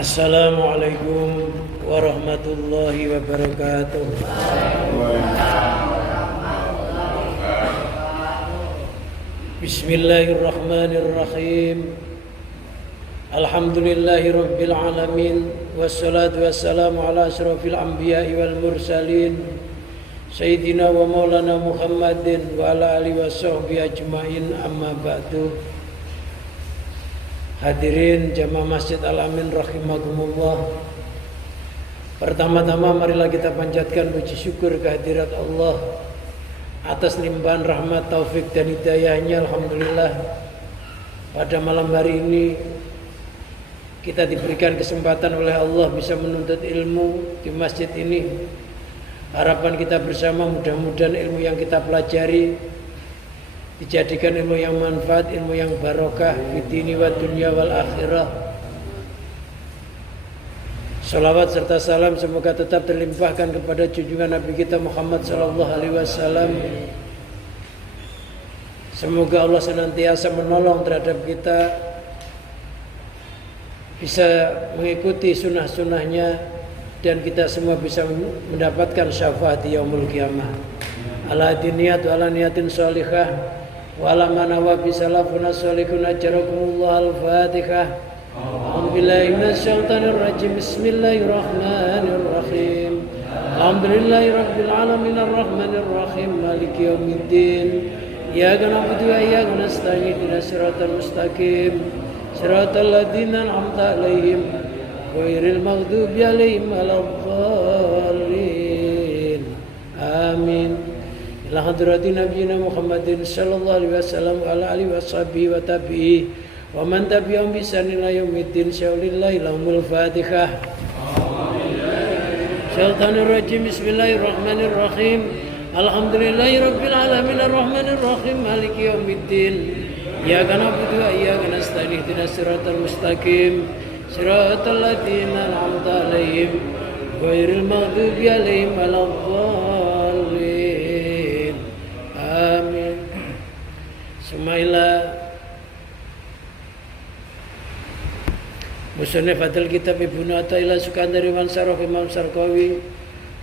Assalamualaikum warahmatullahi wabarakatuh. Bismillahirrahmanirrahim. Alhamdulillahi rabbil alamin. Wassalatu wassalamu ala asrafil anbiya'i wal mursalin Sayyidina wa maulana Muhammadin wa ala alihi wa sahbihi ajma'in, amma ba'du. Hadirin jamaah Masjid Al-Amin rahimakumullah. Pertama-tama marilah kita panjatkan puji syukur kehadirat Allah atas limpahan rahmat, taufik dan hidayahnya. Alhamdulillah, pada malam hari ini kita diberikan kesempatan oleh Allah bisa menuntut ilmu di masjid ini. Harapan kita bersama mudah-mudahan ilmu yang kita pelajari dijadikan ilmu yang manfaat, ilmu yang barokah di dini wa dunya wal akhirah. Salawat serta salam semoga tetap terlimpahkan kepada junjungan Nabi kita Muhammad sallallahu alaihi wasallam. Semoga Allah senantiasa menolong terhadap kita bisa mengikuti sunnah-sunnahnya dan kita semua bisa mendapatkan syafaat di yaumul qiyamah. Ala diniyat wa ala niyatin sholihah wa ala manawa bisalafuna sholihun ajarakumullah. Al-Fatihah. A'udzubillahi minasyaitonir rajim. Bismillahirrahmanirrahim. Alhamdulillahirabbil alamin arrahmanir rahim maliki yaumiddin. Iyyaka na'budu wa iyyaka nasta'in ihdinas siratal mustaqim siratal ladzina an'amta 'alaihim ghairil maghdubi 'alaihim waladdallin. Amin. Ila hadratin nabiyina Muhammadin sallallahu alaihi wasallam wa ala alihi washabihi wa tabi'i wa man tabi'ahum bi ihsan ila yaumiddin. Syaulillahi lahumul Fatihah. Syaitanir rajim. Bismillahirrahmanirrahim. Alhamdulillahi rabbil alamin arrahmanir rahim maliki yaumiddin. Iyyaka na'budu wa iyyaka nasta'in ihdinas siratal mustaqim siratal ladzina an'amta 'alaihim ghairil maghdubi 'alaihim waladdallin. Amin. Sumaila Musannif Fadil Kitab Ibnu Athaillah Sukandari Wan Saraf Imam Sarqawi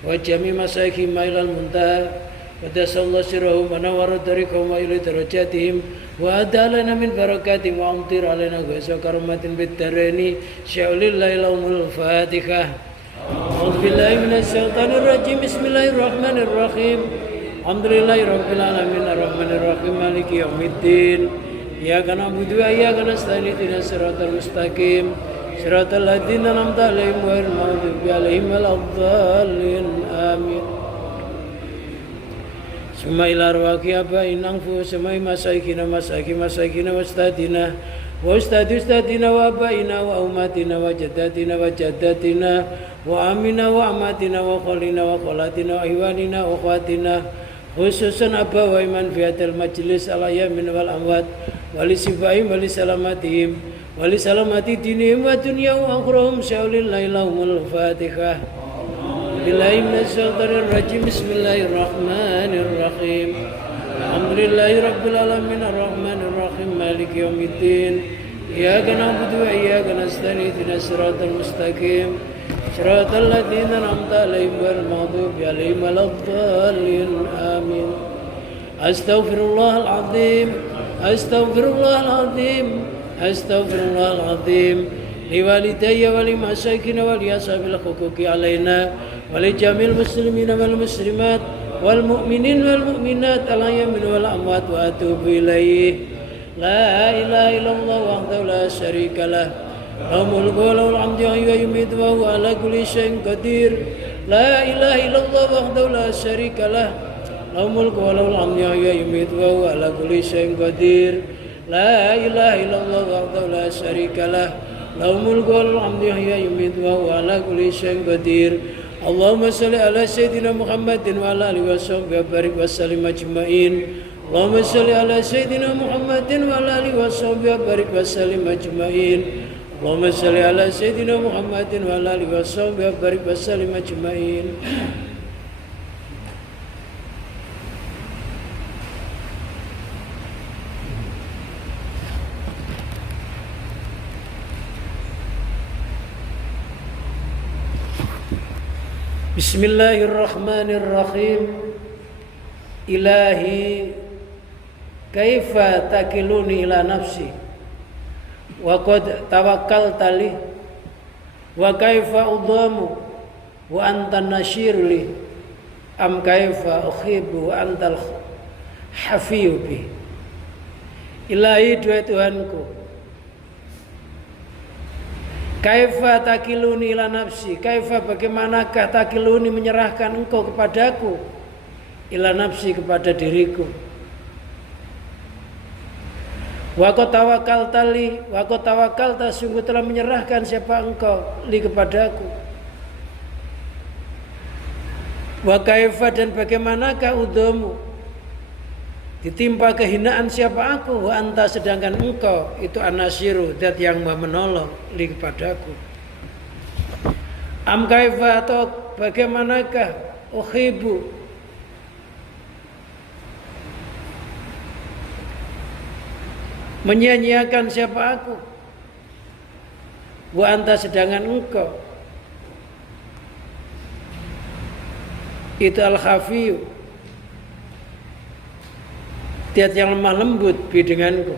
wa jami masaikhi mailal muntaha wa dasallahu sirahum wa nawara tariqahum wa ilai darajatihim wa adalana min barakatihim wa amtir alaina ghaisa karamatin bid-daraini. Syaulillahi lahumul Fatihah. A'udzubillahi minasyaitonir rajim. Bismillahirrahmanirrahim. Alhamdulillahi rabbil alamin arrahmanir rahim maliki yaumiddin. Iyyaka na'budu wa iyyaka nasta'in ihdinas siratal mustaqim siratal ladzina an'amta 'alaihim ghairil maghdubi 'alaihim waladdallin. Amin. Summa ila arwaqi abain anfu samai masaikina masaikina wastadina wa ustadina wa abaina wa umatina wa jaddatina wa jaddatina wa amina wa amatina wa khalina wa khalatina wa iwanina wa khawatina khususan abawa iman fiatil majlis ala yamin wal amwat wali sifaim wali salamatihim wali salamati dinihim wa dunya wa akhrahum. Syaulillahi lahumul Fatihah. Billahi minasyaitonir rajim. Bismillahirrahmanirrahim. Alhamdulillahi rabbil alamin arrahmanir rahim maliki yaumiddin. Iyyaka na'budu wa iyyaka nasta'in ihdinas siratal mustaqim siratal ladzina an'amta 'alaihim ghairil maghdubi 'alaihim waladdallin. Amin. Astaghfirullahal azim. Astaghfirullahal azim. Astaghfirullahal azim. Liwalidayya wa limasyayikhina wa liashabil huquqi 'alaina wa li jamil muslimina wal muslimat wal mu'minin wal mu'minat al yamin wal amwat wa atubu ilaih. La ilaha illallah wahdahu la syarikalah lahul mulku wa lahul hamdu wa yuhyi wa huwa ala kulli syai'in qadir. La ilaha illallah wahdahu la syarikalah lahul mulku wa lahul hamdu wa yuhyi wa huwa ala kulli syai'in qadir. La ilaha illallah wahdahu la syarikalah lahul mulku wa lahul hamdu wa yuhyi wa huwa ala kulli syai'in qadir. Allahumma shalli ala sayyidina Muhammadin wa ala alihi wa sahbihi wa barik wa sallim ajma'in. Allahumma shalli ala sayyidina Muhammadin wa ala alihi wa sahbihi wa barik wa sallim ajma'in. Allahumma shalli ala sayyidina Muhammadin wa ala alihi wa sahbihi wa barik wa sallim ajma'in. Bismillahirrahmanirrahim. Ilahi kaifa takiluni ila nafsi wa qad tawakkalta li wa kaifa udhamu wa anta nashiru li am kaifa ukhibu wa antal hafiyu bi. Ilahi, duhai Tuhanku, kaifa takiluni ila nafsi, kaifa bagaimanakah takiluni menyerahkan engkau kepadaku, ila nafsi kepada diriku. Wa qad tawakkalta li, wa qad tawakkalta, sungguh telah menyerahkan siapa engkau li kepadaku. Wa kaifa, dan bagaimanakah udhamu, ditimpa kehinaan siapa aku, wa anta, sedangkan engkau itu an-nasiru, zat yang maha menolong, li kepadaku. Am kaifa, atau bagaimanakah ukhibu, menyia-nyiakan siapa aku, wa anta, sedangkan engkau itu al-khafiyu, zat yang lemah lembut bi denganku.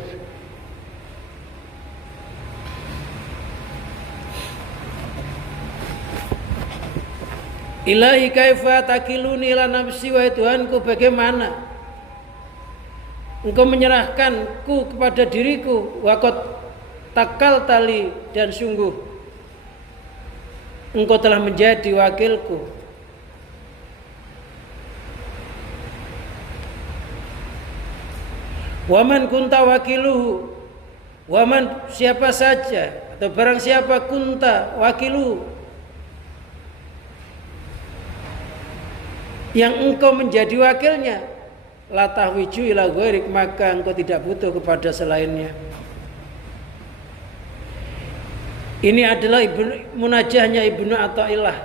Ilahi kaifa takiluni ila nafsi, wahai Tuhanku, bagaimana engkau menyerahkanku kepada diriku, wa qad takalta li, dan sungguh engkau telah menjadi wakilku. Waman kunta wakiluhu, waman, siapa saja atau barang siapa kunta wakiluhu, yang engkau menjadi wakilnya, la tahwiju ila ghairik, maka engkau tidak butuh kepada selainnya. Ini adalah munajahnya Ibnu Athaillah,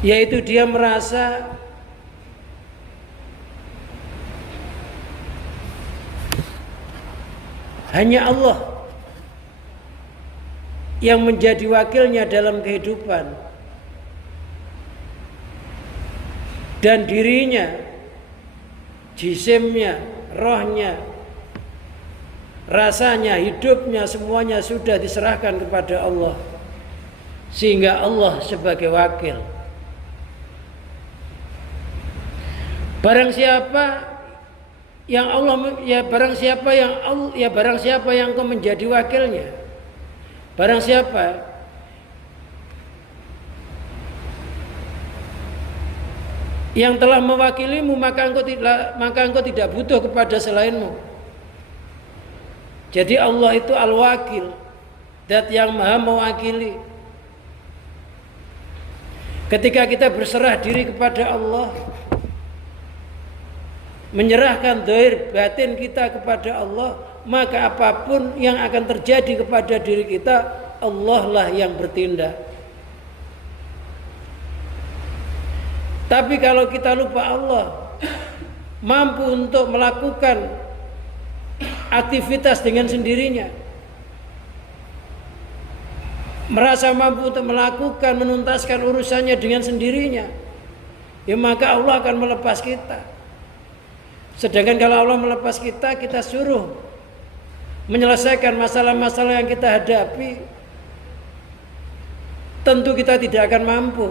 yaitu dia merasa hanya Allah yang menjadi wakilnya dalam kehidupan, dan dirinya, jisimnya, rohnya, rasanya, hidupnya, semuanya sudah diserahkan kepada Allah, sehingga Allah sebagai wakil. Barang siapa yang Allah, barang siapa yang kau menjadi wakilnya, barang siapa yang telah mewakilimu, maka engkau tidak butuh kepada selainmu. Jadi Allah itu al-wakil, zat yang maha mewakili. Ketika kita berserah diri kepada Allah, menyerahkan zahir batin kita kepada Allah, maka apapun yang akan terjadi kepada diri kita, Allah lah yang bertindak. Tapi kalau kita lupa Allah, mampu untuk melakukan aktivitas dengan sendirinya, merasa mampu untuk melakukan, menuntaskan urusannya dengan sendirinya, ya maka Allah akan melepas kita. Sedangkan kalau Allah melepas kita, kita suruh menyelesaikan masalah-masalah yang kita hadapi, tentu kita tidak akan mampu.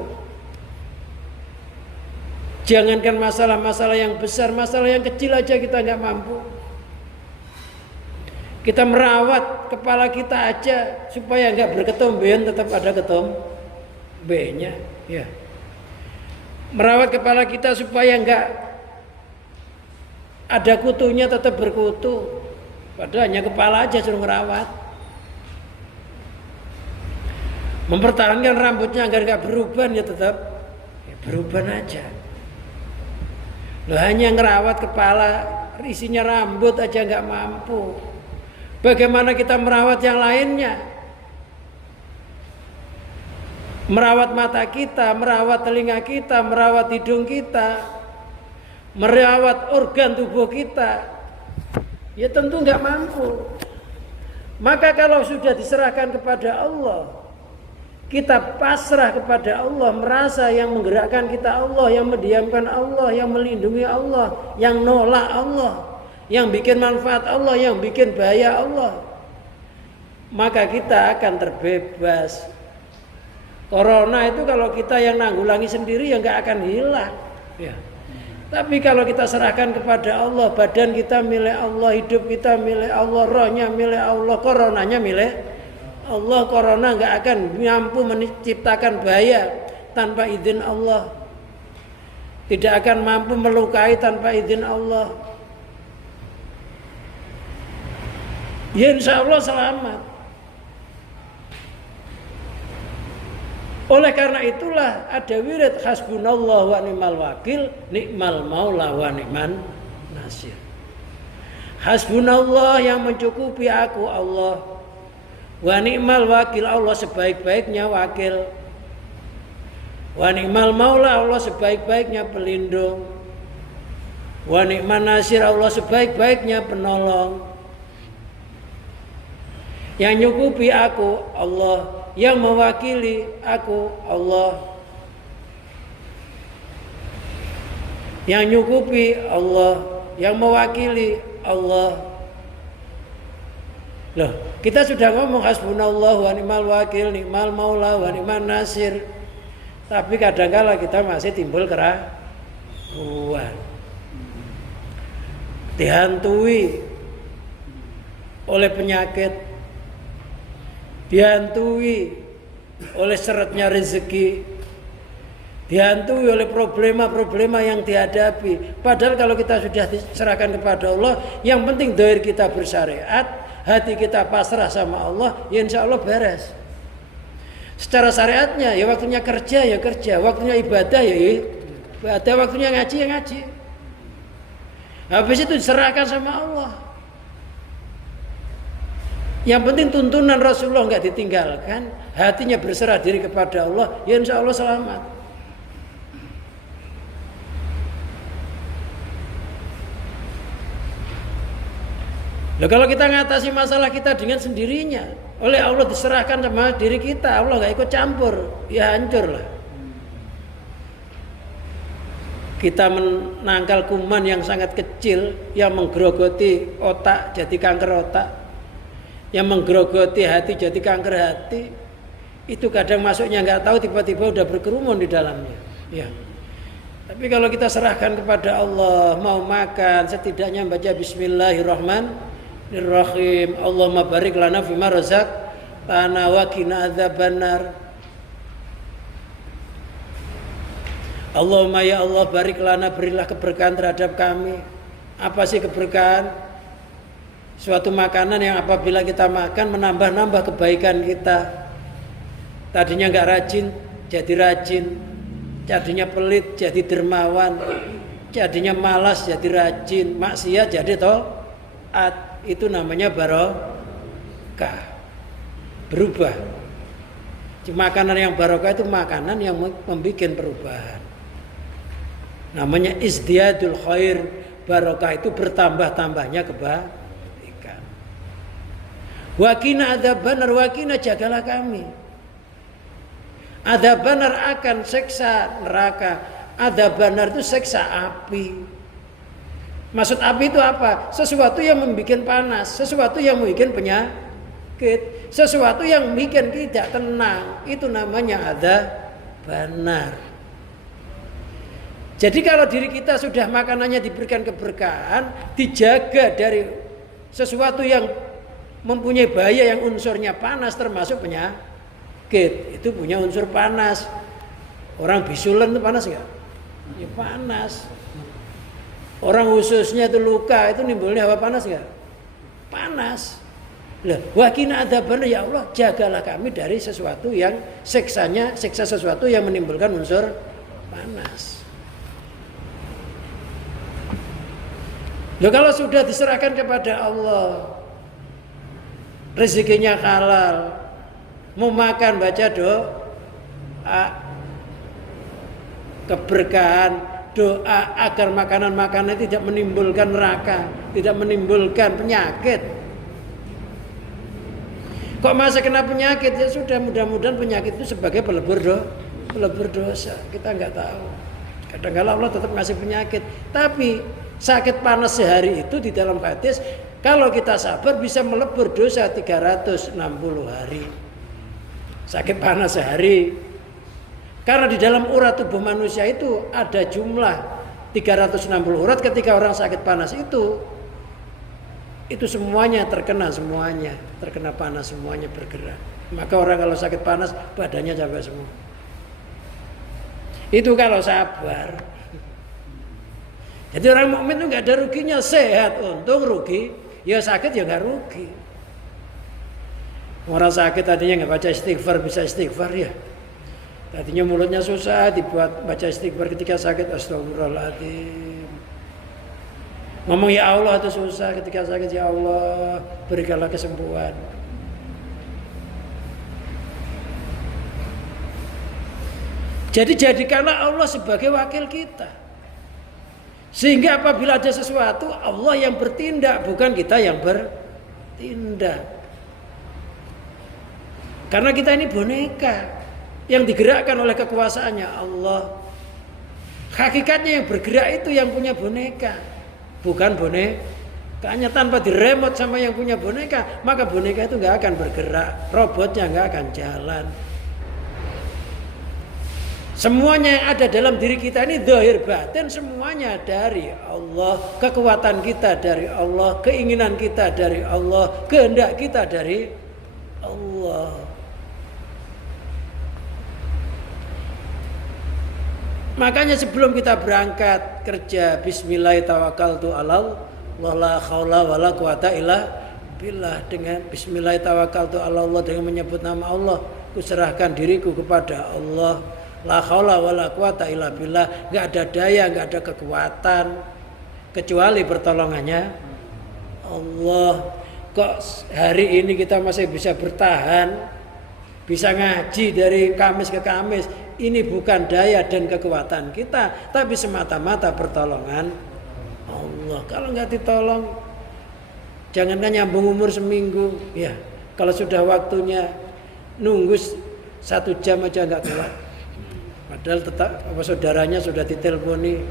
Jangankan masalah-masalah yang besar, masalah yang kecil aja kita nggak mampu. Kita merawat kepala kita aja supaya nggak berketombean, tetap ada ketombe-nya, ya. Merawat kepala kita supaya nggak ada kutunya, tetap berkutu. Padahal hanya kepala aja suruh merawat. Mempertahankan rambutnya agar nggak beruban, ya tetap ya beruban aja. Loh, hanya ngerawat kepala, isinya rambut aja nggak mampu. Bagaimana kita merawat yang lainnya? Merawat mata kita, merawat telinga kita, merawat hidung kita, merawat organ tubuh kita, ya tentu nggak mampu. Maka kalau sudah diserahkan kepada Allah, kita pasrah kepada Allah, merasa yang menggerakkan kita Allah, yang mendiamkan Allah, yang melindungi Allah, yang nolak Allah, yang bikin manfaat Allah, yang bikin bahaya Allah, maka kita akan terbebas. Corona itu kalau kita yang nanggulangi sendiri ya nggak akan hilang. Ya. Tapi kalau kita serahkan kepada Allah, badan kita milik Allah, hidup kita milik Allah, rohnya milik Allah, coronanya milik Allah. Corona nggak akan mampu menciptakan bahaya tanpa izin Allah, tidak akan mampu melukai tanpa izin Allah. Ya insya Allah selamat. Oleh karena itulah ada wirid hasbunallah wa ni'mal wakil, ni'mal maula wa ni'man nasir. Hasbunallah yang mencukupi aku Allah, wa ni'mal wakil Allah sebaik-baiknya wakil, wa ni'mal maula Allah sebaik-baiknya pelindung, wa ni'man nasir Allah sebaik-baiknya penolong. Yang nyukupi aku Allah, yang mewakili aku Allah, yang nyukupi Allah, yang mewakili Allah. Loh, kita sudah ngomong hasbunallah wa ni'mal wakil, ni'mal maula wa ni'man nasir. Tapi kadang-kala kita masih timbul keraguan, dihantui oleh penyakit, dihantui oleh seretnya rezeki, dihantui oleh problema-problema yang dihadapi. Padahal kalau kita sudah diserahkan kepada Allah, yang penting dohir kita bersyariat, hati kita pasrah sama Allah, ya insya Allah beres. Secara syariatnya ya waktunya kerja ya kerja, waktunya ibadah ya ibadah, waktunya ngaji ya ngaji. Habis itu diserahkan sama Allah. Yang penting tuntunan Rasulullah nggak ditinggalkan, hatinya berserah diri kepada Allah, ya insya Allah selamat. Loh, kalau kita ngatasi masalah kita dengan sendirinya, oleh Allah diserahkan sama diri kita, Allah nggak ikut campur, ya hancur lah. Kita menangkal kuman yang sangat kecil yang menggerogoti otak jadi kanker otak, yang menggerogoti hati jadi kanker hati. Itu kadang masuknya nggak tahu, tiba-tiba udah berkerumun di dalamnya. Ya. Tapi kalau kita serahkan kepada Allah, mau makan setidaknya baca Bismillahirrahmanirrahim. Allahumma barik lana fima razaqtana wa qina adzabannar. Allahumma ya Allah barik lana, berilah keberkahan terhadap kami. Apa sih keberkahan? Suatu makanan yang apabila kita makan menambah-nambah kebaikan kita. Tadinya nggak rajin jadi rajin, jadinya pelit jadi dermawan, jadinya malas jadi rajin, maksiat jadi taat. Itu namanya barokah, berubah. Makanan yang barokah itu makanan yang membuat perubahan. Namanya izdiyadul khair. Barokah itu bertambah-tambahnya kebaikan. Wakina adzabannar, wakina jagalah kami. Adzabannar akan siksa neraka. Adzabannar itu siksa api. Maksud api itu apa? Sesuatu yang membuat panas, sesuatu yang membuat penyakit, sesuatu yang bikin tidak tenang. Itu namanya adzabannar. Jadi kalau diri kita sudah makanannya diberikan keberkahan, dijaga dari sesuatu yang mempunyai bahaya yang unsurnya panas, termasuk penyakit, itu punya unsur panas. Orang bisulan itu panas nggak? Ya panas. Orang ususnya itu luka, itu nimbulnya hawa panas nggak? Panas. Lah, wakina adzabannar, ya Allah jagalah kami dari sesuatu yang siksa sesuatu yang menimbulkan unsur panas. Loh, kalau sudah diserahkan kepada Allah, rezekinya halal, mau makan baca doa keberkahan, doa agar makanan-makanan tidak menimbulkan neraka, tidak menimbulkan penyakit. Kok masih kena penyakit? Ya sudah, mudah-mudahan penyakit itu sebagai pelebur dosa. Kita nggak tahu. Kadang-kadang Allah tetap ngasih penyakit. Tapi sakit panas sehari itu di dalam hadis, kalau kita sabar bisa melebur dosa 360 hari. Sakit panas sehari. Karena di dalam urat tubuh manusia itu ada jumlah 360 urat. Ketika orang sakit panas itu semuanya terkena panas, semuanya bergerak. Maka orang kalau sakit panas badannya capek semua. Itu kalau sabar. Jadi orang mukmin itu nggak ada ruginya, sehat untung, rugi ya sakit ya nggak rugi. Orang sakit tadinya nggak baca istighfar bisa istighfar ya. Tadinya mulutnya susah dibuat baca istighfar ketika sakit, astagfirullahaladzim. Ngomong ya Allah itu susah ketika sakit, ya Allah berikanlah kesembuhan. Jadi jadikanlah Allah sebagai wakil kita. Sehingga apabila ada sesuatu, Allah yang bertindak, bukan kita yang bertindak. Karena kita ini boneka yang digerakkan oleh kekuasaannya Allah. Hakikatnya yang bergerak itu yang punya boneka, bukan bonekanya. Tanpa diremot sama yang punya boneka, maka boneka itu nggak akan bergerak, robotnya nggak akan jalan. Semuanya yang ada dalam diri kita ini zahir batin semuanya dari Allah. Kekuatan kita dari Allah, keinginan kita dari Allah, kehendak kita dari Allah. Makanya sebelum kita berangkat kerja, bismillahirrahmanirrahim, la haula wala quwata illa billah. Dengan bismillahirrahmanirrahim, dengan menyebut nama Allah, kuserahkan diriku kepada Allah. La haula wala quwata illa billah. Enggak ada daya, enggak ada kekuatan kecuali pertolongannya Allah. Kok hari ini kita masih bisa bertahan, bisa ngaji dari Kamis ke Kamis? Ini bukan daya dan kekuatan kita, tapi semata-mata pertolongan Allah. Kalau nggak ditolong, jangankan nyambung umur seminggu, ya kalau sudah waktunya nunggu 1 jam aja nggak kuat. Padahal tetap saudaranya sudah diteleponi,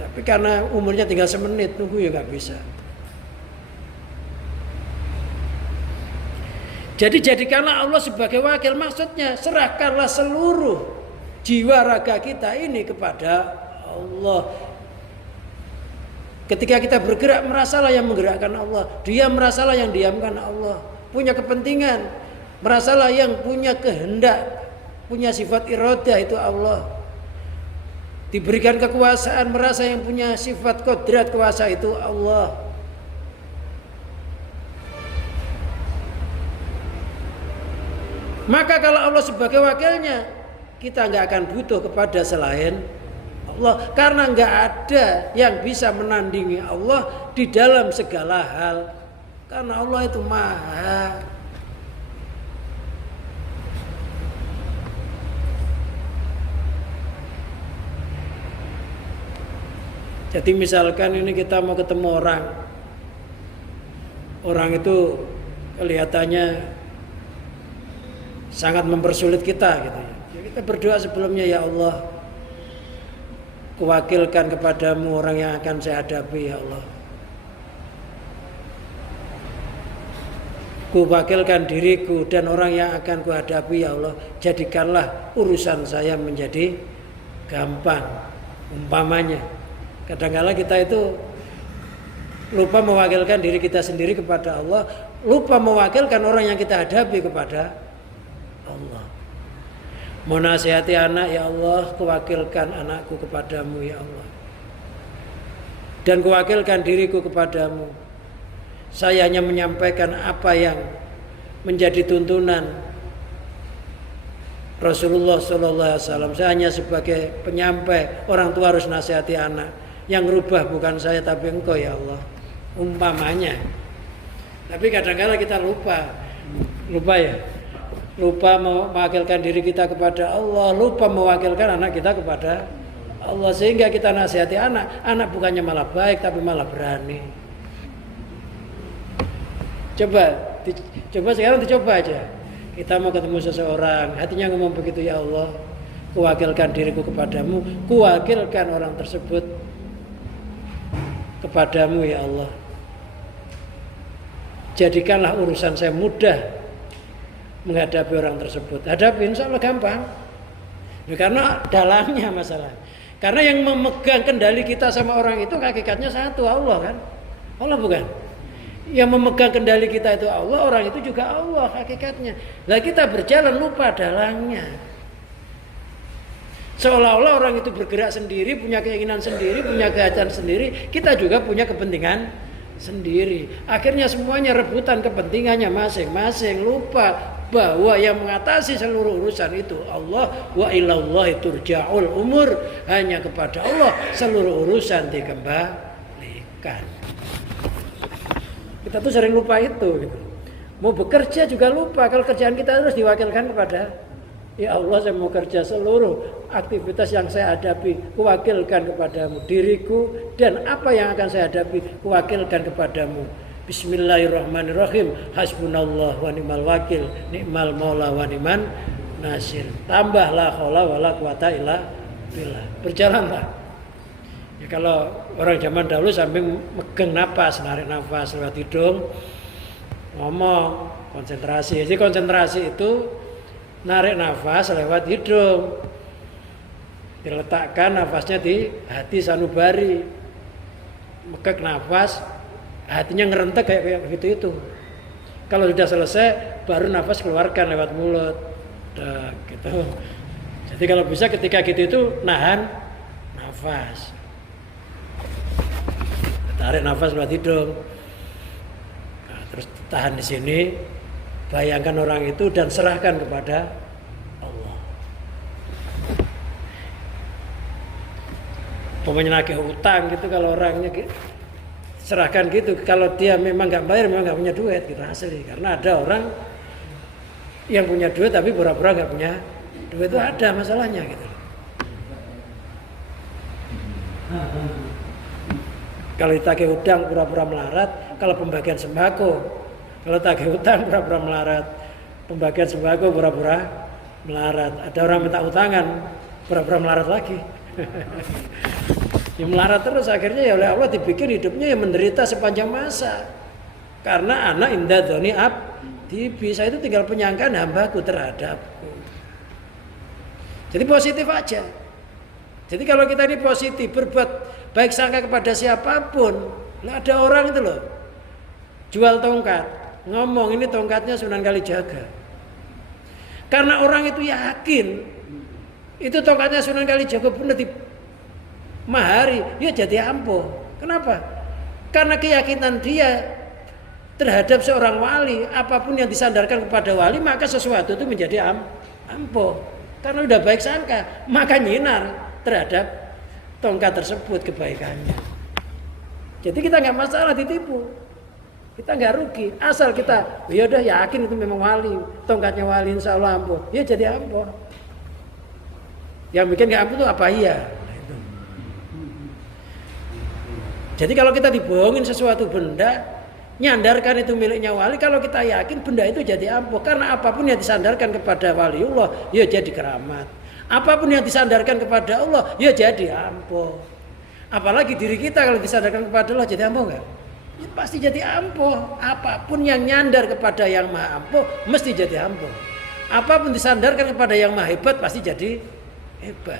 tapi karena umurnya tinggal semenit, nunggu ya nggak bisa. Jadi jadikanlah Allah sebagai wakil, maksudnya serahkanlah seluruh jiwa raga kita ini kepada Allah. Ketika kita bergerak, merasalah yang menggerakkan Allah. Diam, merasalah yang diamkan Allah. Punya kepentingan, merasalah yang punya kehendak, punya sifat iradah itu Allah. Diberikan kekuasaan, merasa yang punya sifat kodrat kuasa itu Allah. Maka kalau Allah sebagai wakilnya, kita nggak akan butuh kepada selain Allah. Karena nggak ada yang bisa menandingi Allah di dalam segala hal. Karena Allah itu maha. Jadi misalkan ini kita mau ketemu orang. Orang itu kelihatannya sangat mempersulit kita gitu ya. Kita berdoa sebelumnya, ya Allah, kuwakilkan kepadamu orang yang akan saya hadapi, ya Allah. Kuwakilkan diriku dan orang yang akan kuhadapi, ya Allah. Jadikanlah urusan saya menjadi gampang. Umpamanya, kadang-kala kita itu lupa mewakilkan diri kita sendiri kepada Allah, lupa mewakilkan orang yang kita hadapi kepada Allah. Mau nasihati anak, ya Allah, kuwakilkan anakku kepadamu, ya Allah. Dan kuwakilkan diriku kepadamu. Saya hanya menyampaikan apa yang menjadi tuntunan Rasulullah SAW. Saya hanya sebagai penyampai, orang tua harus nasihati anak. Yang rubah bukan saya tapi engkau, ya Allah. Umpamanya. Tapi kadang-kadang kita lupa ya. Lupa mewakilkan diri kita kepada Allah, lupa mewakilkan anak kita kepada Allah, sehingga kita nasihati anak bukannya malah baik tapi malah berani. Coba sekarang dicoba aja. Kita mau ketemu seseorang, hatinya ngomong begitu, ya Allah, kuwakilkan diriku kepadamu, kuwakilkan orang tersebut kepadamu ya Allah. Jadikanlah urusan saya mudah menghadapi orang tersebut. Hadapi, insya Allah gampang. Ya, karena dalangnya masalah. Karena yang memegang kendali kita sama orang itu hakikatnya satu, Allah kan? Allah bukan? Yang memegang kendali kita itu Allah, orang itu juga Allah hakikatnya. Lah kita berjalan lupa dalangnya. Seolah-olah orang itu bergerak sendiri, punya keinginan sendiri, punya keajaiban sendiri, kita juga punya kepentingan sendiri. Akhirnya semuanya rebutan kepentingannya masing-masing, lupa bahwa yang mengatasi seluruh urusan itu Allah, wa ilallahi turja'ul umur, hanya kepada Allah seluruh urusan dikembalikan. Kita tuh sering lupa itu gitu. Mau bekerja juga lupa kalau kerjaan kita terus diwakilkan kepada ya Allah, saya mau kerja, seluruh aktivitas yang saya hadapi kuwakilkan kepadamu, diriku dan apa yang akan saya hadapi kuwakilkan kepadamu. Bismillahirrahmanirrahim. Hasbunallah wa ni'mal wakil, ni'mal maula wa ni'man nasir. Tambah la haula wala quwata illa billah. Berjalanlah. Ya, kalau orang zaman dahulu sambil megang napas, narik nafas lewat hidung, ngomong, konsentrasi. Jadi konsentrasi itu narik nafas lewat hidung, diletakkan nafasnya di hati sanubari, megak nafas, hatinya ngerentek kayak begitu itu. Kalau sudah selesai, baru nafas keluarkan lewat mulut, gitu. Jadi kalau bisa ketika gitu itu nahan nafas, tarik nafas lewat hidung, nah, terus tahan di sini. Bayangkan orang itu dan serahkan kepada Allah. Pokoknya nagih utang gitu, kalau orangnya serahkan gitu. Kalau dia memang nggak bayar, memang nggak punya duit gitu asli. Karena ada orang yang punya duit tapi pura-pura nggak punya duit, itu ada masalahnya gitu. Kalau ditagih utang pura-pura melarat, kalau pembagian sembako. Kalau tagih utang pura-pura melarat, pembagian sembako pura-pura melarat. Ada orang minta utangan, pura-pura melarat lagi. Ya melarat terus, akhirnya ya oleh Allah dibikin hidupnya ya menderita sepanjang masa. Karena anak indah dzoni abdi, bisa itu tinggal penyangkaan hambaku terhadapku. Jadi positif aja. Jadi kalau kita ini positif, berbuat baik sangka kepada siapapun, lah ada orang itu loh, jual tongkat. Ngomong ini tongkatnya Sunan Kalijaga. Karena orang itu yakin itu tongkatnya Sunan Kalijaga benar di mahari, dia jadi ampuh. Kenapa? Karena keyakinan dia terhadap seorang wali, apapun yang disandarkan kepada wali, maka sesuatu itu menjadi ampuh. Karena udah baik sangka, maka nyinar terhadap tongkat tersebut kebaikannya. Jadi kita nggak masalah ditipu. Kita nggak rugi, asal kita ya udah yakin itu memang wali, tongkatnya wali, insya Allah ampuh, ya jadi ampuh. Yang bikin nggak ampuh itu apa iya? Nah, itu. Jadi kalau kita dibohongin sesuatu benda, nyandarkan itu miliknya wali, kalau kita yakin benda itu jadi ampuh, karena apapun yang disandarkan kepada waliullah, ya jadi keramat. Apapun yang disandarkan kepada Allah, ya jadi ampuh. Apalagi diri kita kalau disandarkan kepada Allah jadi ampuh nggak? Pasti jadi ampuh. Apapun yang nyandar kepada yang maha ampuh mesti jadi ampuh. Apapun disandarkan kepada yang maha hebat pasti jadi hebat.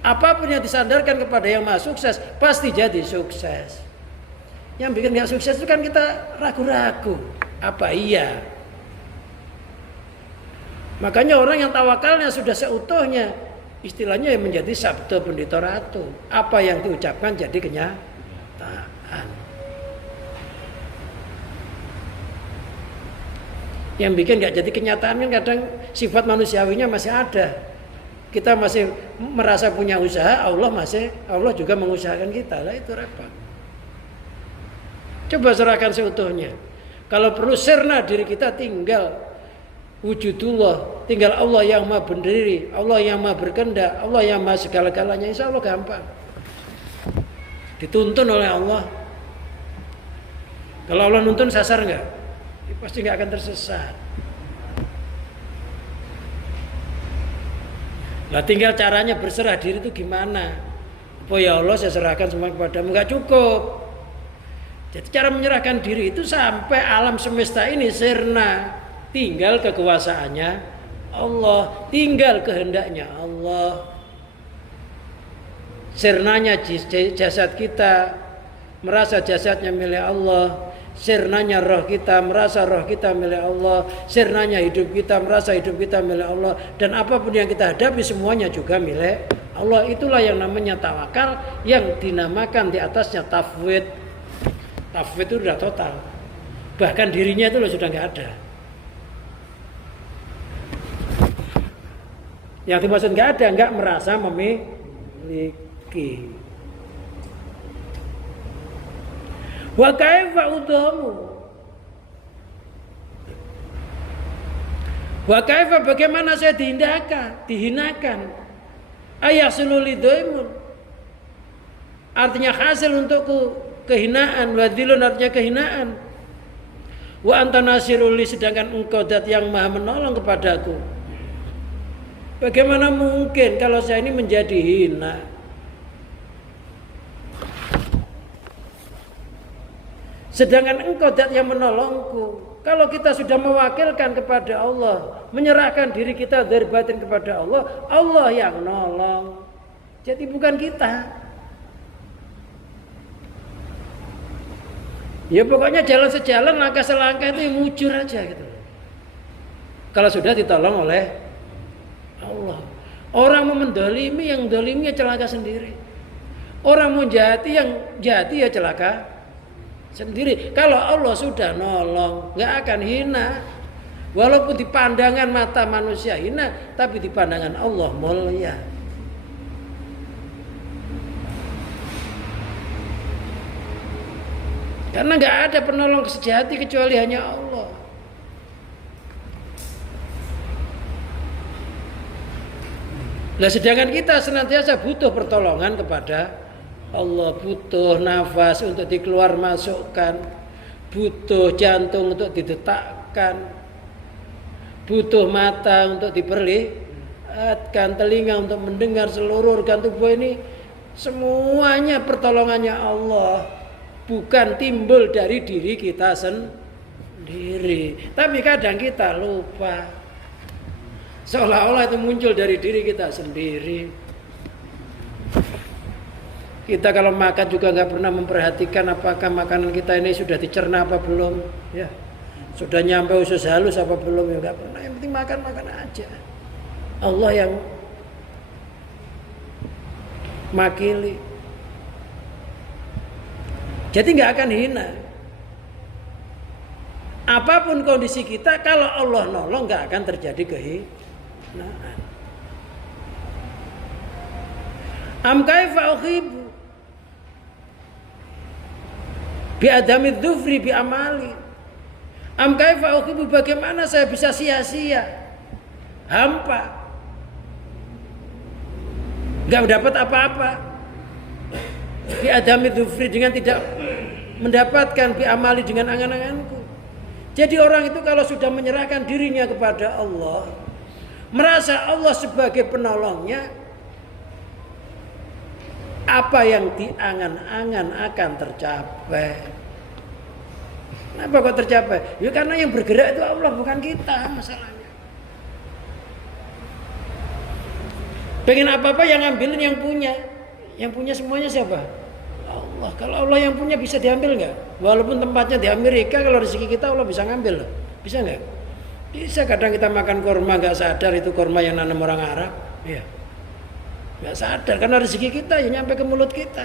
Apapun yang disandarkan kepada yang maha sukses pasti jadi sukses. Yang bikin gak sukses itu kan kita ragu-ragu. Apa iya? Makanya orang yang tawakalnya sudah seutuhnya, istilahnya yang menjadi sabda pendito ratu. Apa yang diucapkan jadi kenyataan. Yang bikin nggak jadi kenyataan kan kadang sifat manusiawinya masih ada. Kita masih merasa punya usaha, Allah juga mengusahakan kita. Lah itu repot. Coba serahkan seutuhnya. Kalau perlu sirna diri kita, tinggal wujudullah, tinggal Allah yang maha berdiri, Allah yang maha berkehendak, Allah yang maha segala-galanya, insya Allah gampang. Dituntun oleh Allah. Kalau Allah nuntun sasar nggak? pasti nggak akan tersesat. Nah tinggal caranya berserah diri itu gimana? Oh ya Allah saya serahkan semua kepadamu, nggak cukup. Jadi cara menyerahkan diri itu sampai alam semesta ini sirna, tinggal kekuasaannya Allah, tinggal kehendaknya Allah. Sirnanya jasad kita, merasa jasadnya milik Allah. Sirnanya roh kita, merasa roh kita milik Allah. Sirnanya hidup kita, merasa hidup kita milik Allah. Dan apapun yang kita hadapi semuanya juga milik Allah. Itulah yang namanya tawakal, yang dinamakan di atasnya tafwid. Tafwid itu sudah total. Bahkan dirinya itu sudah nggak ada. Yang dimaksud nggak ada, nggak merasa memiliki. Wa kaifa udhamu? Wa kaifa bagaimana saya dihinakan? Ayahsulu lidhaimun. Artinya hasil untukku kehinaan, wadilun artinya kehinaan. Wa anta nasiruli sedangkan engkau dat yang maha menolong kepadaku. Bagaimana mungkin kalau saya ini menjadi hina? Sedangkan engkau dat yang menolongku. Kalau kita sudah mewakilkan kepada Allah, menyerahkan diri kita dari batin kepada Allah, Allah yang nolong. Jadi bukan kita. Ya pokoknya jalan sejalan, langkah selangkah itu mujur aja gitu. Kalau sudah ditolong oleh Allah. Orang mau mendolimi, yang dolimnya celaka sendiri. Orang mau jahati, yang jahati ya celaka sendiri. Kalau Allah sudah nolong, nggak akan hina. Walaupun di pandangan mata manusia hina, tapi di pandangan Allah mulia. Karena nggak ada penolong sejati kecuali hanya Allah. Nah sedangkan kita senantiasa butuh pertolongan kepada Allah, butuh nafas untuk dikeluar masukkan, butuh jantung untuk didetakkan, butuh mata untuk diperlihatkan, telinga untuk mendengar, seluruh organ tubuh ini semuanya pertolongannya Allah, bukan timbul dari diri kita sendiri. Tapi kadang kita lupa, seolah-olah itu muncul dari diri kita sendiri. Kita kalau makan juga nggak pernah memperhatikan apakah makanan kita ini sudah dicerna apa belum, ya, sudah nyampe usus halus apa belum, ya nggak pernah. Yang penting makan aja. Allah yang makili. Jadi nggak akan hina. Apapun kondisi kita, kalau Allah nolong nggak akan terjadi kehinaan. Am kaifa ukhibu bi adami dzufri bi amali. Am kaifa ukhibu, bagaimana saya bisa sia-sia, hampa, nggak dapat apa-apa. Bi adami dzufri, dengan tidak mendapatkan, bi amali dengan angan-anganku. Jadi orang itu kalau sudah menyerahkan dirinya kepada Allah, merasa Allah sebagai penolongnya, apa yang diangan-angan akan tercapai. Kenapa kok tercapai? Ya karena yang bergerak itu Allah, bukan kita masalahnya. Pengen apa-apa yang ngambilin yang punya. Yang punya semuanya siapa? Allah. Kalau Allah yang punya bisa diambil nggak? Walaupun tempatnya di Amerika, kalau rezeki kita Allah bisa ngambil loh. Bisa nggak? Bisa. Kadang kita makan kurma nggak sadar itu kurma yang nanam orang Arab. Iya. Nggak sadar karena rezeki kita yang nyampe ke mulut kita.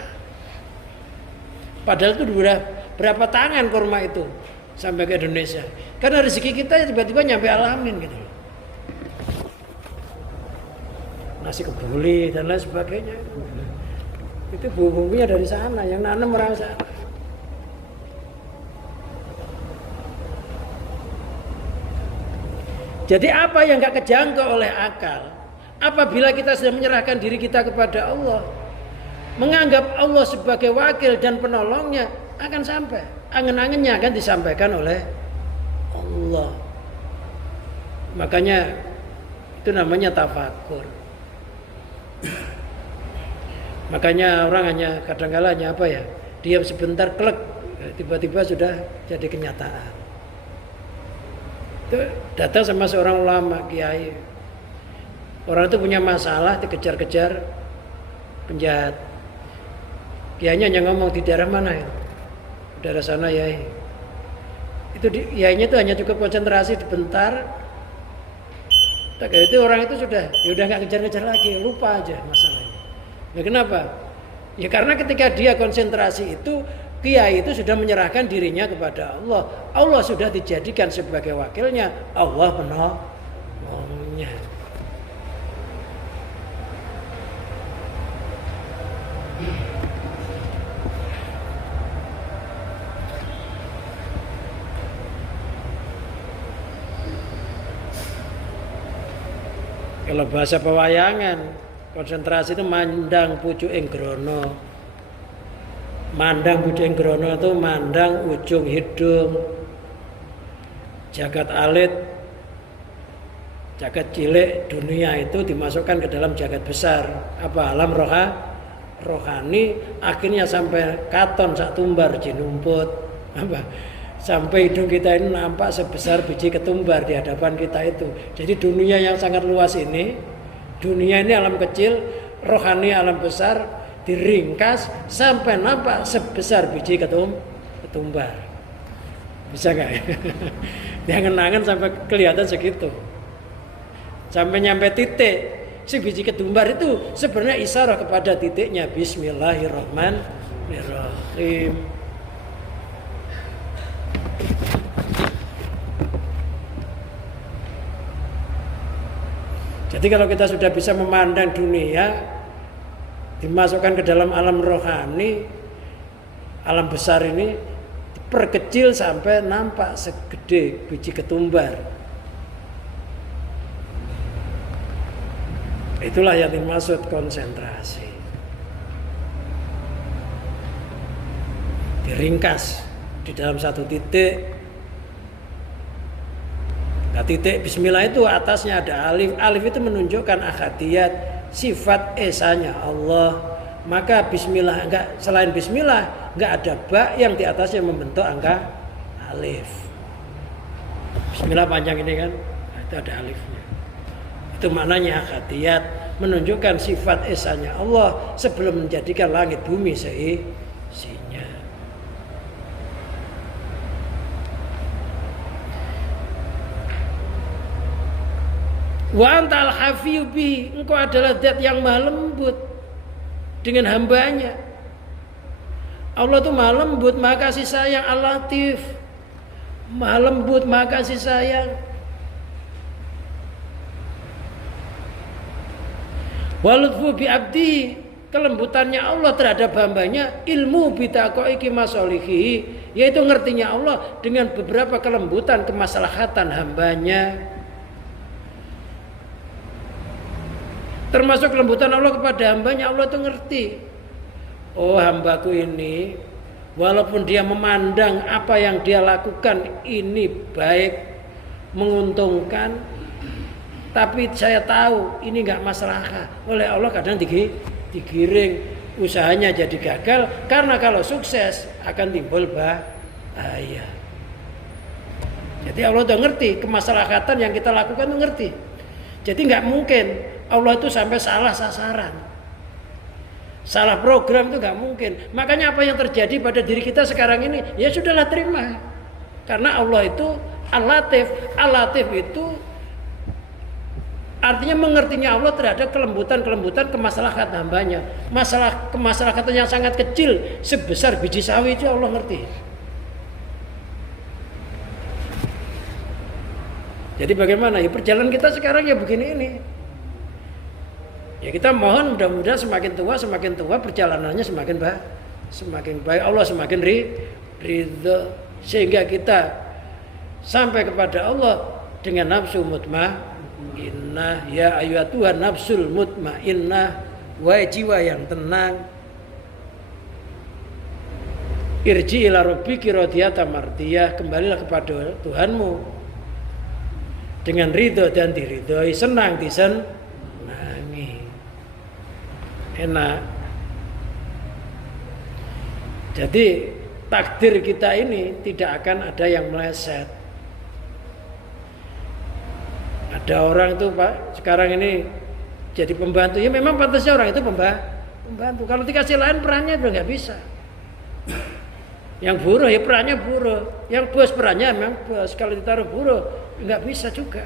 Padahal itu udah berapa tangan kurma itu sampai ke Indonesia. Karena rezeki kita tiba-tiba nyampe alamin gitu. Nasi kebuli dan lain sebagainya. Itu bumbunya dari sana, yang nanam orang sana. Jadi apa yang nggak kejangkau oleh akal, apabila kita sudah menyerahkan diri kita kepada Allah, menganggap Allah sebagai wakil dan penolongnya, akan sampai. Angen-angennya akan disampaikan oleh Allah. Makanya itu namanya tafakur. Makanya orang hanya kadang-kala hanya apa ya, diam sebentar klek, tiba-tiba sudah jadi kenyataan. Itu datang sama seorang ulama, kiai. Orang itu punya masalah, dikejar-kejar penjahat. Kiainya hanya ngomong, di daerah mana ya? Daerah sana ya. Itu kiainya itu hanya cukup konsentrasi sebentar. Itu orang itu sudah nggak ngejar-ngejar lagi, lupa aja masalahnya. Nah, kenapa? Ya karena ketika dia konsentrasi itu, kiai itu sudah menyerahkan dirinya kepada Allah. Allah sudah dijadikan sebagai wakilnya, Allah penolongnya. Kalau bahasa pewayangan, konsentrasi itu mandang pucuk ing grana. Mandang pucuk ing grana itu mandang ujung hidung. Jagat alit, jagat cilik, dunia itu dimasukkan ke dalam jagat besar. Apa alam rohani, akhirnya sampai katon sak tumbar jinumput. Apa? Sampai hidung kita ini nampak sebesar biji ketumbar di hadapan kita itu. Jadi dunia yang sangat luas ini, dunia ini alam kecil, rohani alam besar, diringkas sampai nampak sebesar biji ketumbar. Bisa nggak? Jangan-jangan sampai kelihatan segitu. Sampai nyampe titik, si biji ketumbar itu sebenarnya isyarat kepada titiknya. Bismillahirrahmanirrahim. Jadi kalau kita sudah bisa memandang dunia, dimasukkan ke dalam alam rohani, alam besar ini diperkecil sampai nampak segede biji ketumbar. Itulah yang dimaksud konsentrasi. Diringkas di dalam satu titik. Nah, titik bismillah itu atasnya ada alif. Alif itu menunjukkan ahadiyat, sifat esanya Allah. Maka bismillah selain bismillah enggak ada ba yang di atasnya membentuk angka alif. Bismillah panjang ini kan, nah, itu ada alifnya. Itu maknanya ahadiyat, menunjukkan sifat esanya Allah sebelum menjadikan langit bumi seisinya. Wa antal hafiyu bi, engkau adalah zat yang maha lembut dengan hambanya. Allah itu maha lembut, maha kasih sayang, al-latif. Maha lembut, maha kasih sayang. Walutfu bi abdi, kelembutannya Allah terhadap hambanya, ilmu bitaqaiki masolihi, yaitu ngertinya Allah dengan beberapa kelembutan kemaslahatan hambanya. Termasuk kelembutan Allah kepada hambanya, Allah itu ngerti. Oh, hambaku ini walaupun dia memandang apa yang dia lakukan ini baik, menguntungkan, tapi saya tahu ini enggak masalah. Oleh Allah kadang digiring, usahanya jadi gagal, karena kalau sukses akan timbul bahaya. Jadi Allah udah ngerti kemaslahatan yang kita lakukan, itu ngerti. Jadi enggak mungkin Allah itu sampai salah sasaran, salah program, itu nggak mungkin. Makanya apa yang terjadi pada diri kita sekarang ini, ya sudahlah terima. Karena Allah itu al-latif. Al-latif itu artinya mengertinya Allah terhadap kelembutan kemaslahatan hambanya. Masalah kemaslahatan yang sangat kecil sebesar biji sawi itu Allah ngerti. Jadi bagaimana ya perjalanan kita sekarang ya begini ini. Ya kita mohon mudah-mudahan semakin tua perjalanannya semakin baik, Allah semakin ridho, sehingga kita sampai kepada Allah dengan nafsu mutmainnah. Ya ayyuhat Tuhan nafsul mutmainnah, wahai jiwa yang tenang. Irji ila rabbiki radiyatan mardiyah, kembalilah kepada Tuhanmu dengan ridho dan diridhoi, senang disenangi. Enak. Jadi takdir kita ini tidak akan ada yang meleset. Ada orang tuh Pak sekarang ini jadi pembantu, ya memang pantasnya orang itu pembantu. Kalau dikasih lain perannya udah nggak bisa. Yang buruh ya perannya buruh, yang bos perannya memang bos. Kalau ditaruh buruh nggak bisa juga.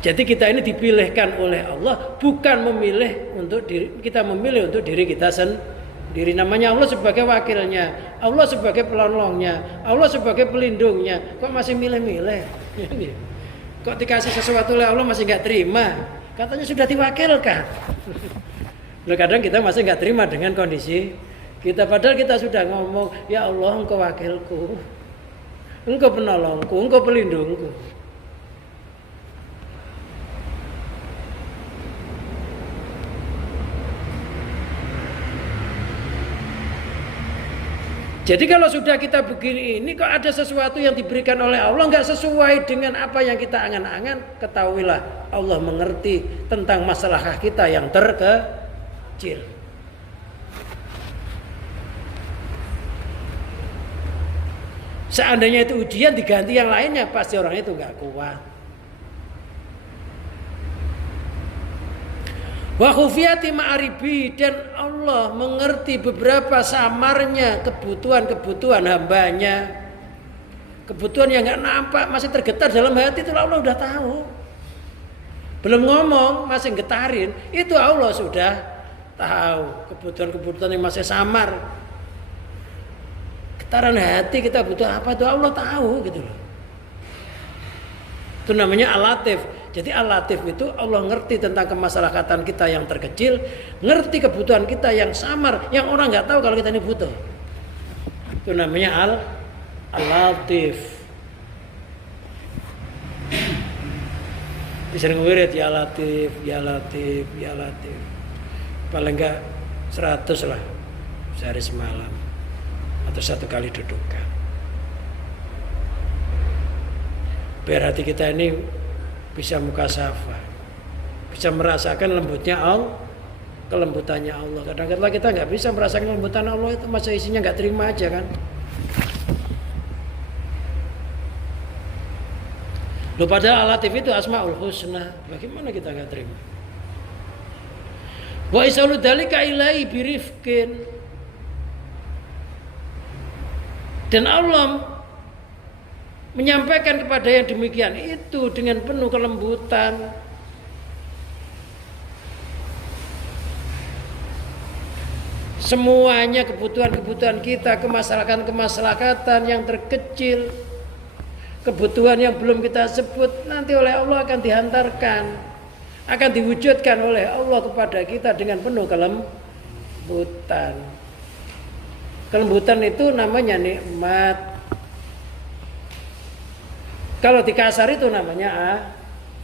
Jadi kita ini dipilihkan oleh Allah, bukan memilih untuk diri kita, memilih untuk diri kita sendiri. Namanya Allah sebagai wakilnya, Allah sebagai penolongnya, Allah sebagai pelindungnya. Kok masih milih-milih? Kok dikasih sesuatu oleh Allah masih nggak terima? Katanya sudah diwakilkan. Loh, kadang kita masih nggak terima dengan kondisi kita, padahal kita sudah ngomong, ya Allah engkau wakilku, engkau penolongku, engkau pelindungku. Jadi kalau sudah kita begini ini, kok ada sesuatu yang diberikan oleh Allah nggak sesuai dengan apa yang kita angan-angan, ketahuilah Allah mengerti tentang masalah kita yang terkecil. Seandainya itu ujian diganti yang lainnya, pasti orang itu nggak kuat. Wa khufiyati ma'aribi, dan Allah mengerti beberapa samarnya kebutuhan-kebutuhan hambanya. Kebutuhan yang nggak nampak masih tergetar dalam hati, itu Allah udah tahu. Belum ngomong masih getarin, itu Allah sudah tahu. Kebutuhan-kebutuhan yang masih samar, getaran hati kita butuh apa, itu Allah tahu gitu loh. Itu namanya Al-Latif. Jadi Al-Latif itu Allah ngerti tentang kemasyarakatan kita yang terkecil, ngerti kebutuhan kita yang samar, yang orang nggak tahu kalau kita ini butuh. Itu namanya Al-Latif. Disering wirid ya Latif, ya Latif, ya Latif. Paling enggak 100 lah sehari semalam atau 1 kali dudukan. Biar hati kita ini bisa mukasafah, bisa merasakan lembutnya Allah, kelembutannya Allah. Kadang-kadang kita nggak bisa merasakan kelembutan Allah, itu masa isinya nggak terima aja kan. Loh, padahal Al-Latif itu Asmaul Husna, bagaimana kita nggak terima? Wa isalu dzalika ilai birifkin, dan Allah menyampaikan kepada yang demikian itu dengan penuh kelembutan. Semuanya kebutuhan-kebutuhan kita, kemasyarakatan yang terkecil, kebutuhan yang belum kita sebut, nanti oleh Allah akan dihantarkan, akan diwujudkan oleh Allah kepada kita dengan penuh kelembutan. Kelembutan itu namanya nikmat. Kalau dikasar itu namanya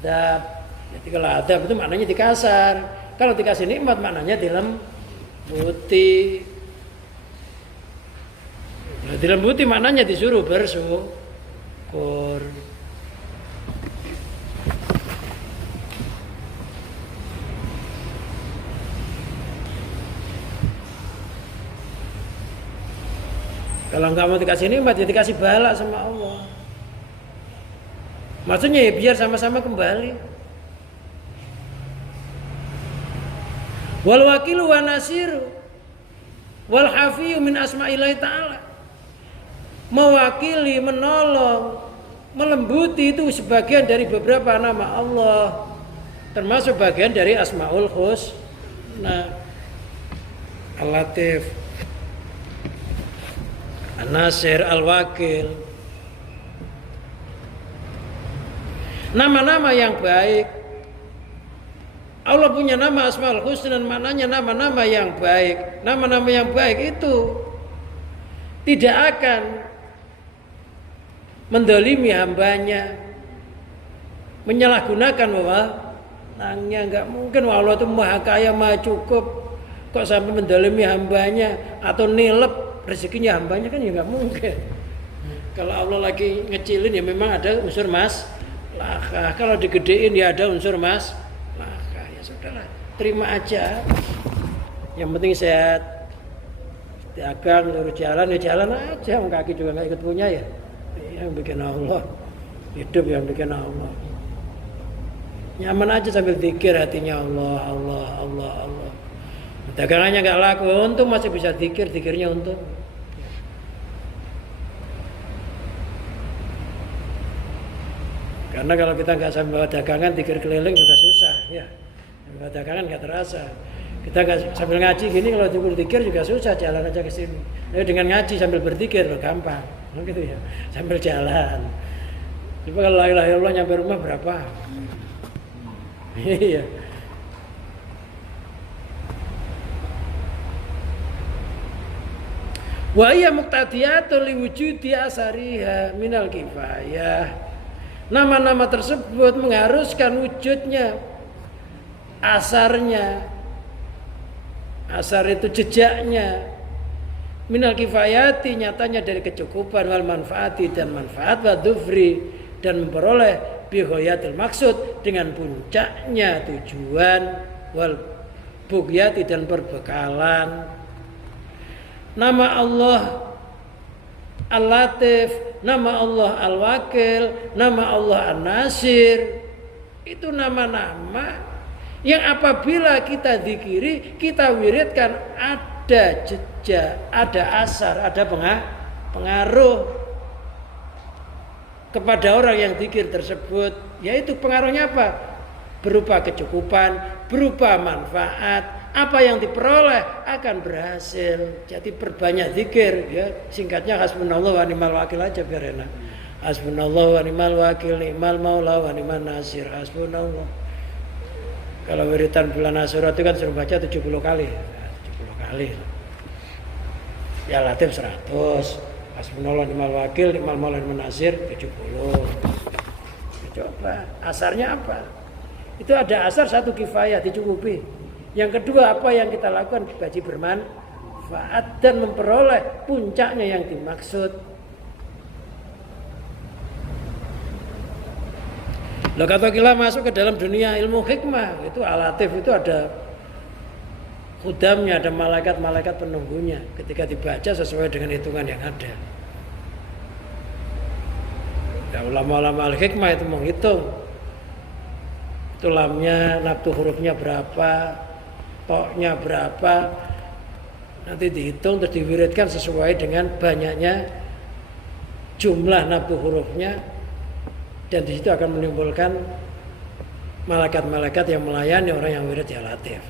adab. Jadi kalau adab itu maknanya dikasar. Kalau dikasih nikmat maknanya dilembuti. Nah, dilembuti maknanya disuruh bersyukur. Kalau nggak mau dikasih nikmat, ya dikasih bala sama Allah. Maksudnya ya biar sama-sama kembali. Wal wakilu wa nasiru wal hafiyu min asma'illahi ta'ala. Mewakili, menolong, melembuti itu sebagian dari beberapa nama Allah, termasuk bagian dari Asmaul Husna. Al-Latif, An-Nasir, Al-Wakil. Nama-nama yang baik. Allah punya nama Asmaul Husna, dan maknanya nama-nama yang baik. Nama-nama yang baik itu tidak akan mendolimi hambanya, menyalahgunakan wewenangnya. Enggak mungkin Allah itu maha kaya, maha cukup, kok sampai mendalimi hambanya atau nilep rezekinya hambanya, kan ya nggak mungkin. Kalau Allah lagi ngecilin ya memang ada unsur maslahah. Kalau digedein ya ada unsur maslahah. Ya sudahlah, terima aja. Yang penting sehat. Dagang, terus jalan ya jalan aja. Kaki juga nggak ikut punya ya. Yang bikin Allah. Hidup yang bikin Allah. Nyaman aja sambil zikir hatinya Allah, Allah, Allah, Allah. Dagangannya nggak laku, untung masih bisa zikir, zikirnya untung. Karena kalau kita nggak sambil bawa dagangan, zikir keliling juga susah, ya. Bawa dagangan nggak terasa. Kita nggak sambil ngaji gini, kalau zikir juga susah, jalan aja ke sini. Tapi dengan ngaji sambil berzikir loh gampang, gitu ya. Sambil jalan. Coba kalau la ilaha illallah nyampe rumah berapa? Iya. Wa hiya muqtadiyatun liwujudi asariha minal kifayah. Nama-nama tersebut mengharuskan wujudnya asarnya. Asar itu jejaknya. Minal kifayati, nyatanya dari kecukupan, wal manfaati dan manfaat, wa dhufri dan memperoleh bihoyatil maksud dengan puncaknya tujuan, wal bugyati dan perbekalan. Nama Allah Al-Latif, nama Allah Al-Wakil, nama Allah An-Nasir, itu nama-nama yang apabila kita zikiri, kita wiridkan, ada jejak, ada asar, ada pengaruh kepada orang yang zikir tersebut, yaitu pengaruhnya apa? Berupa kecukupan, berupa manfaat, apa yang diperoleh akan berhasil. Jadi perbanyak zikir, ya. Singkatnya hasbunallah wa ni'mal wakil aja biar enak. Hasbunallah wa ni'mal wakil, ni'mal maula wa ni'man nasir. Hasbunallah. Kalau wiridan bulan Asyura itu kan suruh baca 70 kali. 70 kali. Ya Latif 100. Hasbunallah ni'mal wakil, ni'mal maula ni'man nasir 70. Coba asarnya apa? Itu ada asar satu kifayah dicukupi. Yang kedua apa yang kita lakukan bagi bermanfaat dan memperoleh puncaknya yang dimaksud. Loh kata kita masuk ke dalam dunia ilmu hikmah, itu Al-Latif itu ada khudamnya, ada malaikat-malaikat penunggunya. Ketika dibaca sesuai dengan hitungan yang ada. Ya, ulama-ulama al-hikmah itu menghitung. Itu lamnya, nabtu hurufnya berapa, toknya berapa, nanti dihitung terus diwiridkan sesuai dengan banyaknya jumlah nabtu hurufnya, dan di situ akan menimbulkan malaikat-malaikat yang melayani orang yang wirid ya Latif.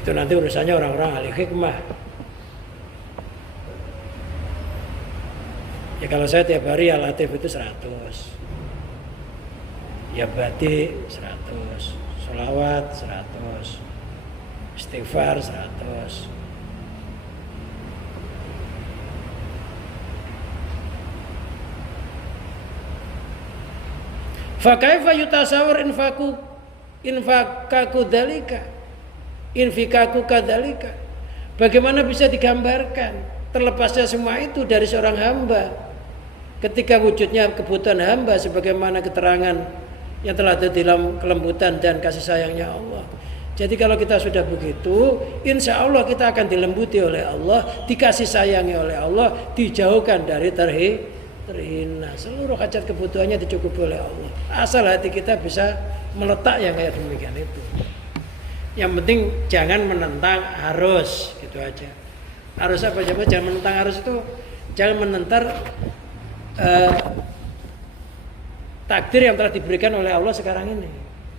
Itu nanti urusannya orang-orang ahli hikmah. Ya kalau saya tiap hari ya Latif itu 100, ya badi 100, sholawat 100, istighfar 100. Fa kaifa yutasawwar infakaku dzalika? Infikaku kadzalika. Bagaimana bisa digambarkan terlepasnya semua itu dari seorang hamba ketika wujudnya kebutuhan hamba sebagaimana keterangan yang telah ada dalam kelembutan dan kasih sayangnya Allah. Jadi kalau kita sudah begitu, insya Allah kita akan dilembuti oleh Allah, dikasih sayangi oleh Allah, dijauhkan dari terhina. Seluruh hajat kebutuhannya dicukupi oleh Allah. Asal hati kita bisa meletak yang kayak demikian itu. Yang penting jangan menentang arus, gitu aja. Arus apa coba? Jangan menentang arus itu, jangan menentar takdir yang telah diberikan oleh Allah sekarang ini.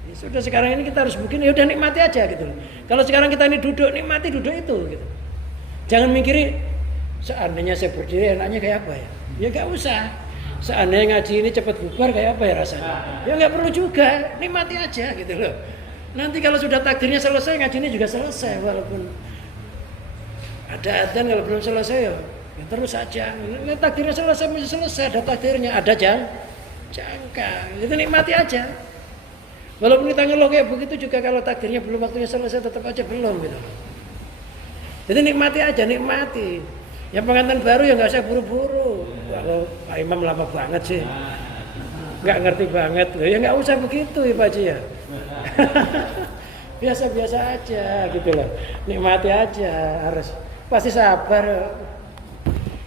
Ya sudah sekarang ini kita harus begini, ya udah nikmati aja gitu. Kalau sekarang kita ini duduk, nikmati duduk itu gitu. Jangan mikirin seandainya saya berdiri enaknya kayak apa ya? Ya enggak usah. Seandainya ngaji ini cepat bubar kayak apa ya rasanya? Ya enggak perlu juga, nikmati aja gitu loh. Nanti kalau sudah takdirnya selesai, ngaji ini juga selesai walaupun ada adzan, kalau belum selesai ya terus saja. Ini takdirnya selesai, mesti selesai, ada takdirnya, ada jangka. Itu nikmati aja. Walaupun kita ngeluh kayak begitu juga kalau takdirnya belum waktunya selesai tetap aja belum gitu. Jadi nikmati aja, nikmati. Yang pengantin baru ya nggak usah buru-buru. Kalau Pak Imam lama banget sih, nggak ngerti banget. Ya nggak usah begitu ya Pak Haji ya. Biasa-biasa aja gitu loh. Nikmati aja, harus pasti sabar.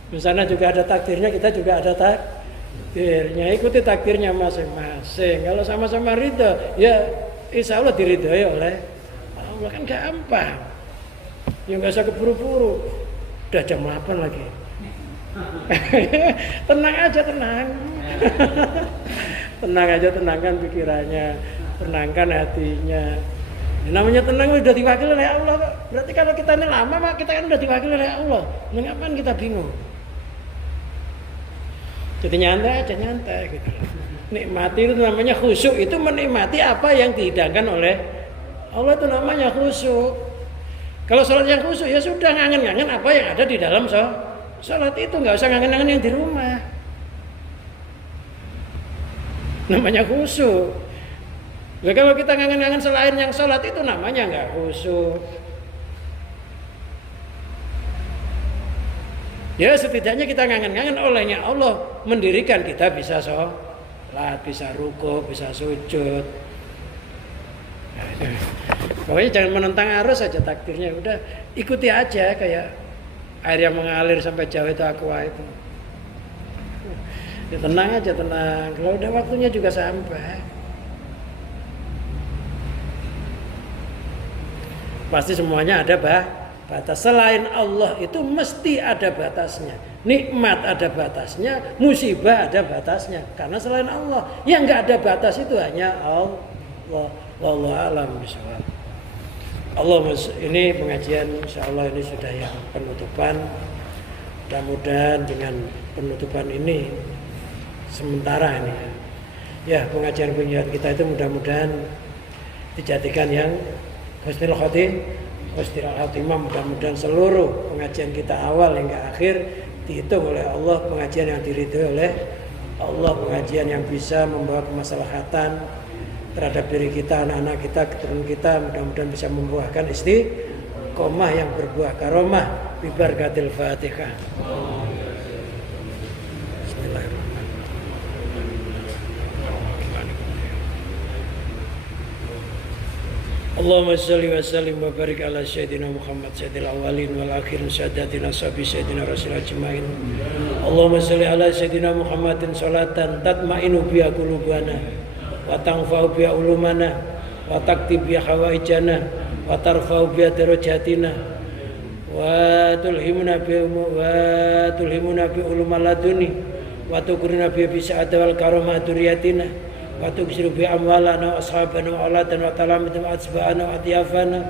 Di sana juga ada takdirnya, kita juga ada takdirnya. Ikuti takdirnya masing-masing. Kalau sama-sama ridho, ya insya Allah diridhoi oleh Allah, kan gampang. Ya nggak usah keburu-buru. Udah jam 8 lagi. Tenang aja, tenang. Tenang aja, tenangkan pikirannya, tenangkan hatinya. Namanya tenang udah diwakili oleh Allah kok. Berarti kalau kita ini lama, mak kita kan udah diwakili oleh Allah. Mengapa kita bingung? Jadi nyantai aja, nyantai gitu. Nikmati itu namanya khusyuk, itu menikmati apa yang dihidangkan oleh Allah, itu namanya khusyuk. Kalau sholat yang khusyuk ya sudah, ngangen-ngangen apa yang ada di dalam sholat itu, nggak usah ngangen-ngangen yang di rumah. Namanya khusyuk. Nah, kalau kita ngangen-ngangen selain yang sholat itu namanya nggak khusyuk. Ya setidaknya kita ngangen-ngangen olehnya Allah mendirikan kita bisa sholat, bisa ruku, bisa sujud. Pokoknya jangan menentang arus aja takdirnya, udah ikuti aja kayak air yang mengalir sampai jauh itu aqua itu. Ya, tenang aja, tenang. Kalau udah waktunya juga sampai. Pasti semuanya ada batas. Selain Allah itu mesti ada batasnya. Nikmat ada batasnya, musibah ada batasnya. Karena selain Allah yang nggak ada batas itu hanya Allah. Wallahu a'lam bishawab. Allah, ini pengajian insyaallah ini sudah yang penutupan. Mudah-mudahan dengan penutupan ini sementara ini ya pengajian kita itu mudah-mudahan dijadikan yang husnul khotimah. Mudah-mudahan seluruh pengajian kita awal hingga akhir dihitung oleh Allah pengajian yang diridhoi oleh Allah, pengajian yang bisa membawa kemaslahatan terhadap diri kita, anak-anak kita, keturunan kita. Mudah-mudahan bisa membuahkan istiqomah yang berbuah karomah bi barakatil Fatihah. Allahumma salli wa sallim wa barik ala sayyidina Muhammad sayyidil awwalin wal akhirin sadatina sabi sayyidina rasul ajmain. Allahumma salli ala sayyidina Muhammadin salatan tatmainu biha qulubana wa tanfa'u biha ulumana wa taktib biha hawaijana wa tarfa'u biha darajatina wa tulhimuna bi ulumal laduni wa tukrina biha bi sa'adah wal karamah duriyatina wa tuksiru bi amwalana wa ashabana wa auladana wa talamidana wa atsba'ana wa atyafana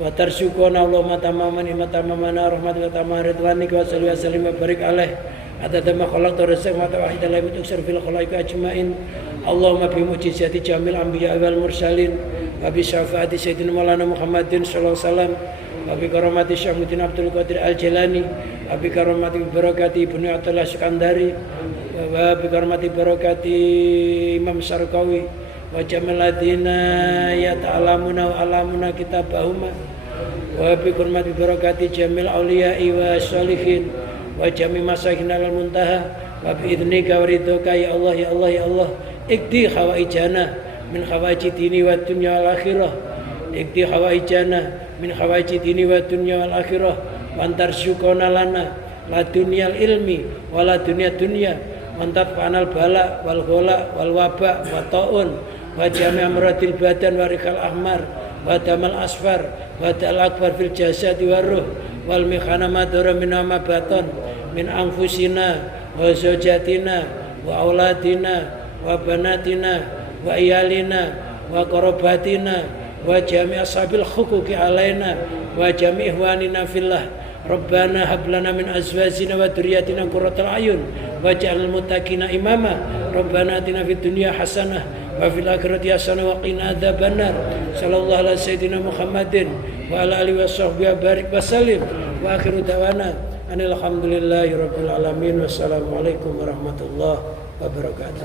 wa tarsyukuna Allahumma tamaman imatamamana rahmatuka tamam ridwanika wa salli wa sallim wa barik alaih adada ma khalaqta rizqan wa tawahida la yuksar fil khalaiqi ajmain. Allahumma bi mu'jizati jamil anbiya wal mursalin wa bi syafaati sayyidina maulana Muhammadin sallallahu alaihi wasallam wa bi karamati Syaikhul Abdul Qadir Al-Jilani wa bi karamati barakati Ibnu Athaillah Sikandari wa bi karamati barakati Imam Sarqawi wa jamil ladina yata'alamuna wa alamuna kitabahuma wa bi karamati barakati jamil auliya'i wa sholihin wa jami masakin al-muntaha wa bi idnika wa ridhoka ya Allah ya Allah ya Allah ikdi hawaijana min hawaiji dini wa dunya wal akhirah ikdi hawaijana min hawaiji dini wa dunya wal akhirah wa antar syukona lana la dunyal ilmi wa la dunya dunya mantat panal bala wal ghala wal waba wa taun wa jami' amradil badan wa rikal ahmar wa damal asfar wa dal akbar fil jasadi war ruh wal mikhana madara min ama baton min anfusina wa zawjatina wa auladina wa banatina wa iyalina wa qarabatina wa jami' ashabil huquqi alaina wa jami' ihwanina fillah. Rabbana hab lana min azwajina wa dhurriyyatina qurratal ayun waj'alna muttaqina imama. Rabbana atina fid dunya hasanah wa fil akhirati hasanah wa qina adzabannar. Sallallahu ala sayyidina Muhammadin wa ala alihi washabbihi wa barik wa sallim wa akhiru da'wana alhamdulillahi rabbil alamin. Wassalamualaikum warahmatullahi wabarakatuh.